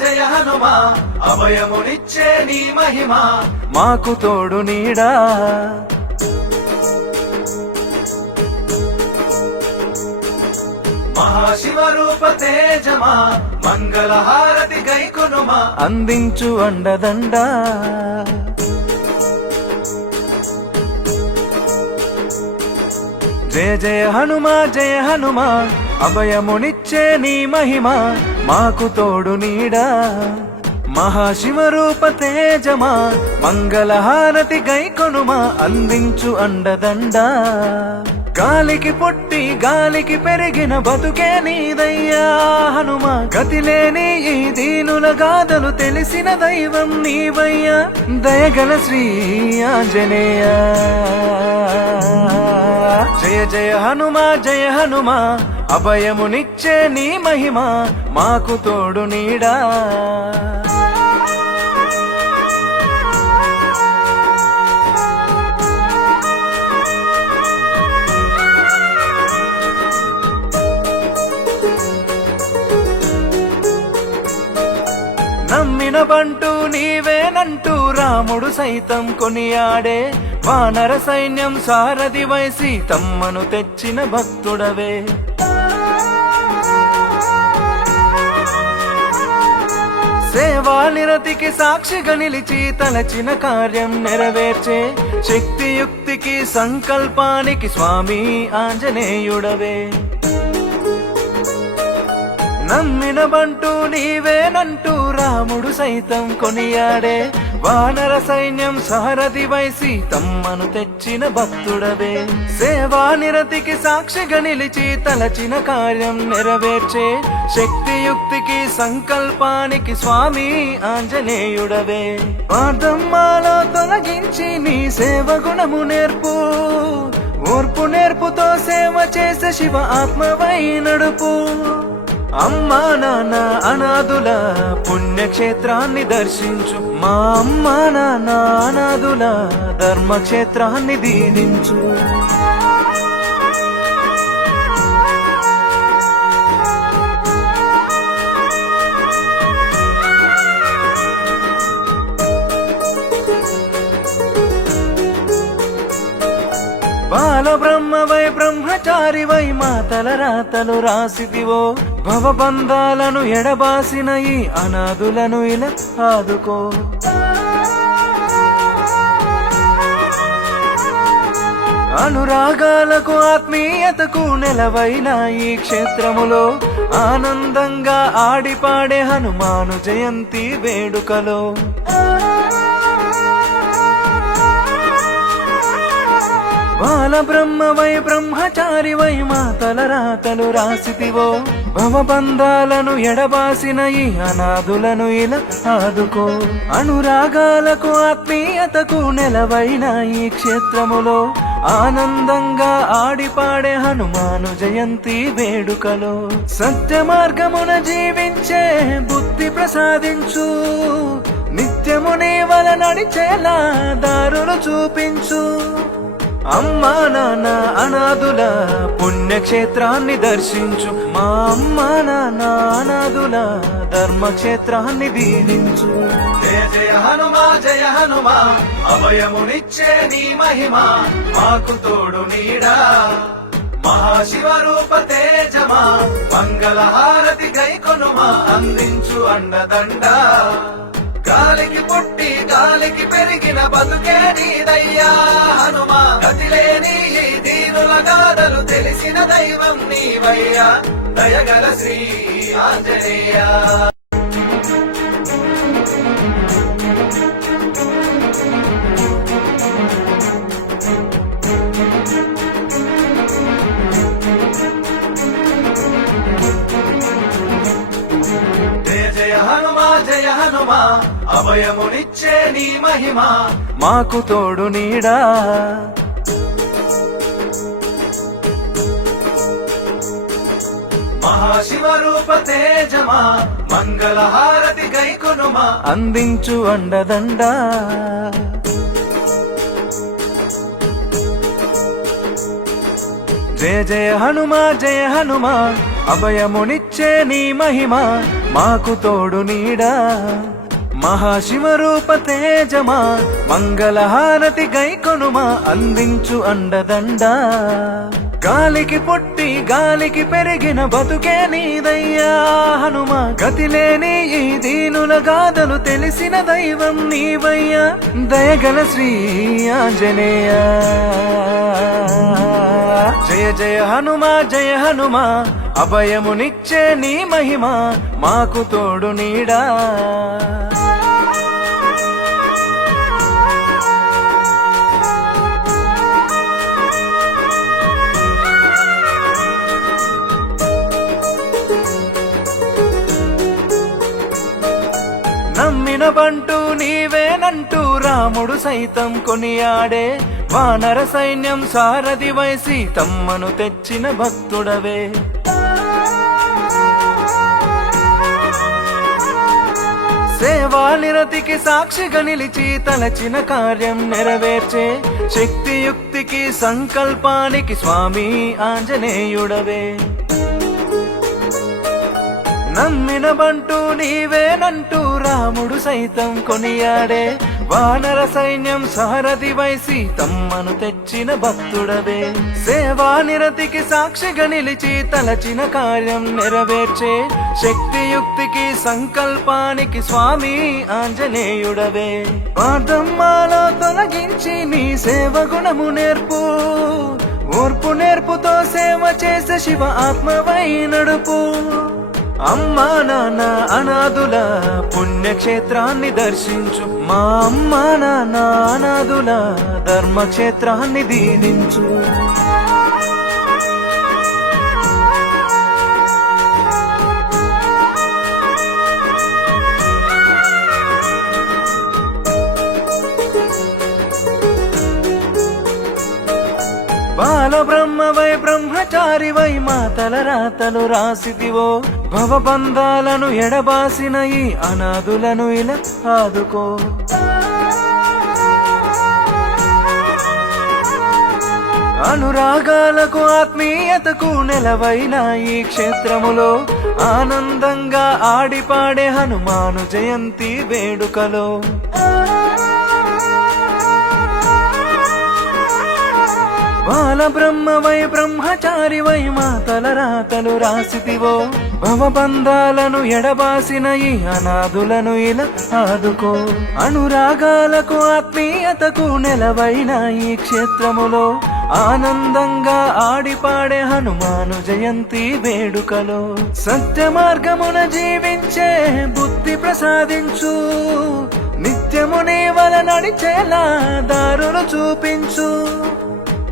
జయ హనుమా అభయమునిచ్చే నీ మహిమా మాకు తోడు నీడా. మహాశివ రూప తేజమా మంగళహారతి గైకొనుమా అందించు అండదండా. జయ జయ హనుమా జయ హనుమా అభయమునిచ్చే నీ మహిమ మాకు తోడు నీడా. మహాశివ రూప తేజమా మంగళహారతి గైకొనుమా అందించు అండదండా. గాలికి పుట్టి గాలికి పెరిగిన బతుకే నీదయ్యా హనుమా. గతిలేని ఈ దీనుల గాథలు తెలిసిన దైవం నీవయ్యా. దయగల శ్రీ ఆంజనేయ. జయ జయ హనుమా జయ హనుమా అభయమునిచ్చే నీ మహిమ మాకు తోడు నీడా. నమ్మిన బంటూ నీవేనంటూ రాముడు సైతం కొనియాడే. వానర సైన్యం సారథి వైసి తమ్మను తెచ్చిన భక్తుడవే. సేవానిరతికి సాక్షిగా నిలిచి తలచిన కార్యం నెరవేర్చే శక్తియుక్తికి సంకల్పానికి స్వామి ఆంజనేయుడవే. నమ్మిన బంటూ నీవేనంటూ రాముడు సైతం కొనియాడే. వానర సైన్యం సారథి వైసి తమ్మను తెచ్చిన భక్తుడవే. సేవానిరతికి సాక్షిగా నిలిచి తలచిన కార్యం నెరవేర్చే శక్తియుక్తికి సంకల్పానికి స్వామి ఆంజనేయుడవే. పాదమ్మాలో తొలగించి నీ సేవ గుణము నేర్పు. ఓర్పు నేర్పుతో సేవ చేసే శివ ఆత్మవై నడుపు. అమ్మా నాన్న అనాథుల పుణ్యక్షేత్రాన్ని దర్శించు. మా అమ్మా నాన్న అనాథుల ధర్మక్షేత్రాన్ని దీవించు. బాలబ్రహ్మవై బ్రహ్మచారివై మాతల రాతలు రాసిదివో. భవబంధాలను ఎడబాసిన ఈ అనాథులను ఇలా ఆదుకో. అనురాగాలకు ఆత్మీయతకు నెలవైన ఈ క్షేత్రములో ఆనందంగా ఆడిపాడే హనుమాను జయంతి వేడుకలో. బాలబ్రహ్మవై బ్రహ్మచారివై మాతల రాతలు రాసితివో. భవబంధాలను ఎడబాసిన ఈ అనాథులను ఇలా ఆదుకో. అనురాగాలకు ఆత్మీయతకు నెలవైన ఈ క్షేత్రములో ఆనందంగా ఆడిపాడే హనుమాను జయంతి వేడుకలో. సత్య మార్గమున జీవించే బుద్ధి ప్రసాదించు. నిత్యము నీ వల నడిచేలా దారులు చూపించు. అమ్మా నాన్న అనాథుల పుణ్యక్షేత్రాన్ని దర్శించు. మా అమ్మా నాన్న అనాథుల ధర్మక్షేత్రాన్ని దీవించు. జయ జయ హనుమా జయ హనుమా అభయమునిచ్చే నీ మహిమ మాకు తోడు నీడా. మహాశివ రూప తేజమా మంగళహారతి గైకొనుమా అందించు అండదండా. గాలికి పుట్టి గాలికి పెరిగిన బతుకే నీదయ్యా హనుమా. గతిలేని ఈ దీనుల గాథలు తెలిసిన దైవం నీవయ్యా. దయగల శ్రీ ఆంజనేయ. జయ జయ హనుమా జయ హనుమా అభయమునిచ్చే నీ మహిమ మాకు తోడు నీడా మహాశివ రూప తేజమా మంగళ హారతి గైకొనుమా అందించు అండదండా జయ జయ హనుమా అభయమునిచ్చే నీ మహిమ మాకు తోడు నీడా మహాశివ రూప తేజమా మంగళ హారతి గైకొనుమా అందించు అండదండా గాలికి పుట్టి గాలికి పెరిగిన బతుకే నీదయ్యా హనుమా గతిలేని ఈ దీనుల గాథలు తెలిసిన దైవం నీవయ్యా దయగల శ్రీ ఆంజనేయ జయ జయ హనుమా అభయమునిచ్చే నీ మహిమ మాకు తోడు నీడా నమ్మిన బంటూ నీవేనంటూ రాముడు సైతం కొనియాడే వానర సైన్యం సారథి వైసి తమ్మను తెచ్చిన భక్తుడవే సేవానిరతికి సాక్షిగా నిలిచి తలచిన కార్యం నెరవేర్చే శక్తియుక్తికి సంకల్పానికి స్వామి ఆంజనేయుడవే నమ్మిన బంటూ నీవేనంటూ రాముడు సైతం కొనియాడే వానర సైన్యం సారథి వైసి తమ్మను తెచ్చిన భక్తుడవే సేవానిరతికి సాక్షిగా నిలిచి తలచిన కార్యం నెరవేర్చే శక్తియుక్తికి సంకల్పానికి స్వామి ఆంజనేయుడవే పాదమ్మాలో తొలగించి నీ సేవ గుణము నేర్పు ఓర్పు నేర్పుతో సేవ చేసే శివ ఆత్మవై నడుపు అమ్మా నాన్న అనాథుల పుణ్యక్షేత్రాన్ని దర్శించు మా అమ్మా నాన్న అనాథుల ధర్మక్షేత్రాన్ని దీవించు బాలబ్రహ్మవై బ్రహ్మచారివై మాతల రాతలు రాసిదివో భవబంధాలను ఎడబాసిన ఈ అనాథులను ఇలా ఆదుకో అనురాగాలకు ఆత్మీయతకు నెలవైన ఈ క్షేత్రములో ఆనందంగా ఆడిపాడే హనుమాను జయంతి వేడుకలో బాలబ్రహ్మవై బ్రహ్మచారివై మాతల రాతలు రాసితివో భవబంధాలను ఎడబాసిన ఈ అనాథులను ఇలా ఆదుకో అనురాగాలకు ఆత్మీయతకు నెలవైన ఈ క్షేత్రములో ఆనందంగా ఆడిపాడే హనుమాను జయంతి వేడుకలో సత్య మార్గమున జీవించే బుద్ధి ప్రసాదించు నిత్యము నీ వల నడిచేలా దారులు చూపించు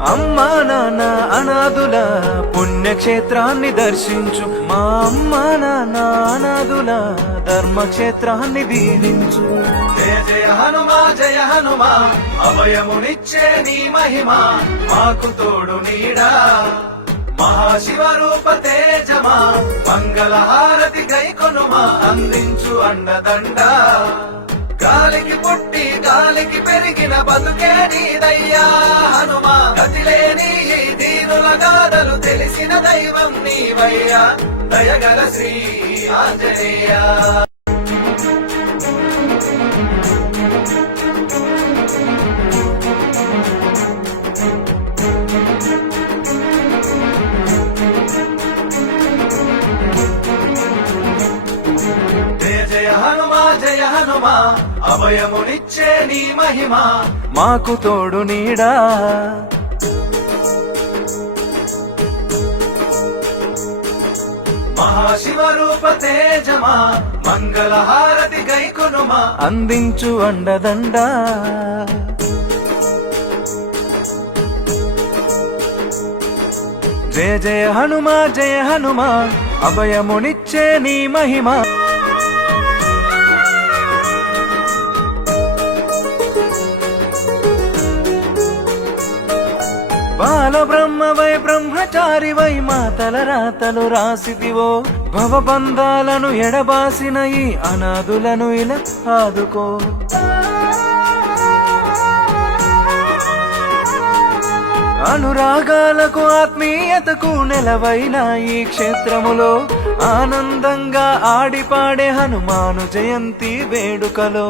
అమ్మా నాన్న అనాథుల పుణ్యక్షేత్రాన్ని దర్శించు మా అమ్మా నాన్న అనాథుల ధర్మక్షేత్రాన్ని దీవించు జయ హనుమా అభయమునిచ్చే నీ మహిమ మాకు తోడు నీడా మహాశివ రూప తేజమా మంగళ హారతి గైకొనుమా అందించు అండదండా గాలికి పుట్టి గాలికి పెరిగిన బతుకే నీదయ్యా హనుమా గతిలేని ఈ దీనుల గాథలు తెలిసిన దైవం నీవయ్యా దయగల శ్రీ ఆంజనేయ జయ హనుమా అభయమునిచ్చే నీ మహిమ మాకు తోడు నీడా మహాశివ రూప తేజమా మంగళ హారతి గైకొనుమా అందించు అండదండా జయ జయ హనుమా అభయమునిచ్చే నీ మహిమ బ్రహ్మవై బ్రహ్మచారివై మా తలరాతలు రాసిదివో భవబంధాలను ఎడబాసిన ఈ అనాథులను ఇలా ఆదుకో. అనురాగాలకు ఆత్మీయతకు నెలవైన ఈ క్షేత్రములో ఆనందంగా ఆడిపాడే హనుమాను జయంతి వేడుకలో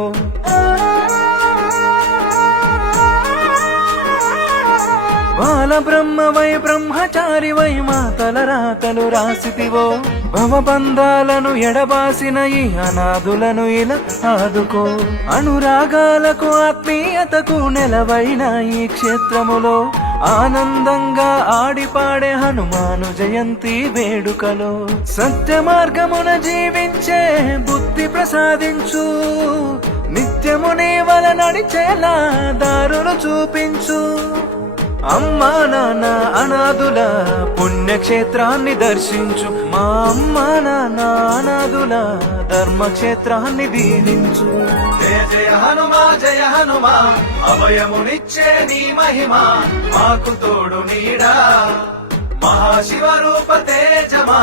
బాలబ్రహ్మవై బ్రహ్మచారివై మా తలరాతలు రాసితివో భవబంధాలను ఎడబాసిన ఈ అనాథులను ఇలా ఆదుకో. అనురాగాలకు ఆత్మీయతకు నెలవైన ఈ క్షేత్రములో ఆనందంగా ఆడిపాడే హనుమాను జయంతి వేడుకలో సత్య మార్గమున జీవించే బుద్ధి ప్రసాదించు, నిత్యము నీ వల నడిచేలా దారులు చూపించు. అమ్మా నాన్న అనాథుల పుణ్యక్షేత్రాన్ని దర్శించు, మా అమ్మా నాన్న అనాథుల ధర్మక్షేత్రాన్ని దీవించు. జయ జయ హనుమా జయ హనుమా అభయమునిచ్చే నీ మహిమా మాకు తోడు నీడా. మహాశివ రూప తేజమా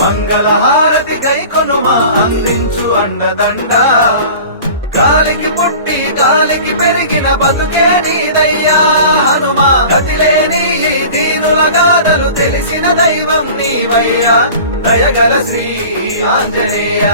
మంగళహారతి గైకొనుమా అందించు అండదండ. గాలికి పుట్టి గాలికి పెరిగిన బతుకే నీదయ్యా హనుమా. గతిలేని ఈ దీనుల గాథలు తెలిసిన దైవం నీవయ్యా. దయగల శ్రీ ఆంజనేయ.